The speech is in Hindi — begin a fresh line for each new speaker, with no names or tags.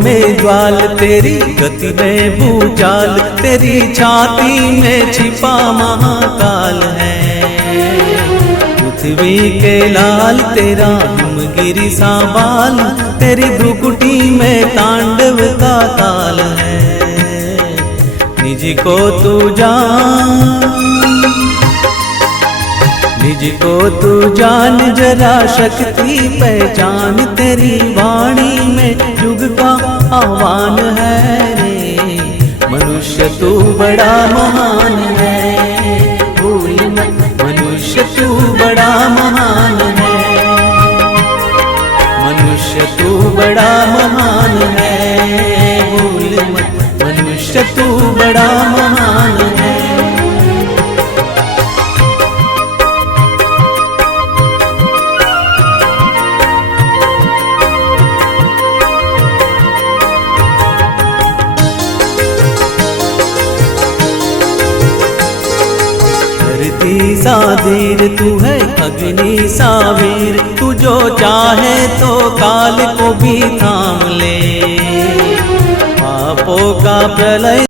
में ज्वाल, तेरी गति में भूचाल, तेरी छाती में छिपा महाकाल है। पृथ्वी के लाल, तेरा हिमगिरी सा बाल तेरी भ्रुकुटी में तांडव का ताल है। निज को तू जान, निज को तू जान, जरा शक्ति पहचान तेरी वाणी। का आह्वान है रे। मनुष्य तू बड़ा महान है। भूल मत, मनुष्य तू बड़ा महान है। मनुष्य तू बड़ा महान है। भूल मत, मनुष्य तू बड़ा महान है धरती सा धीर तू है अग्नि सावीर। तू जो चाहे तो काल को भी थाम ले। पापों का प्रलय